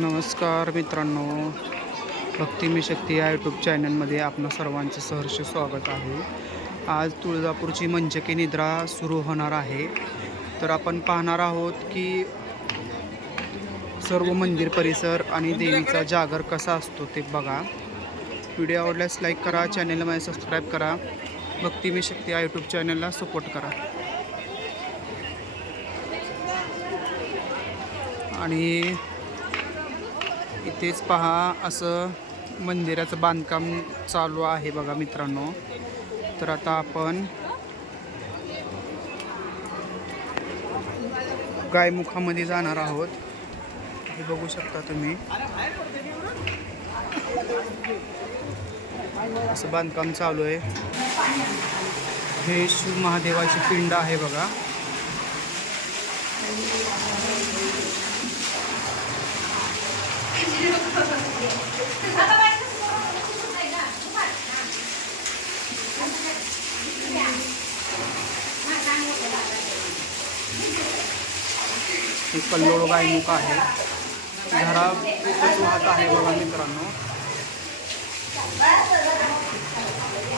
नमस्कार मित्रांनो, भक्ती मी शक्ती या यूट्यूब चॅनलमध्ये आपणा सर्वांचे सहर्ष स्वागत आहे. आज तुळजापूरची मंचकी निद्रा सुरू होणार आहे. तर आपण पाहणार आहोत की सर्व मंदिर परिसर आणि देवीचा जागर कसा असतो ते बघा. व्हिडिओ आवडल्यास लाईक करा, चॅनलला माझ्या सबस्क्राईब करा, भक्ती मी शक्ती या यूट्यूब चॅनलला सपोर्ट करा. आणि इथेच पहा असं मंदिराचं बांधकाम चालू आहे बघा मित्रांनो. तर आता आपण गायमुखामध्ये जाणार आहोत. हे बघू शकता तुम्ही, असं बांधकाम चालू आहे. हे शिव महादेवाची पिंड आहे बघा. एक कल्लोळ गायमुख आहे. झरा खूपच वाहत आहे बघा मित्रांनो.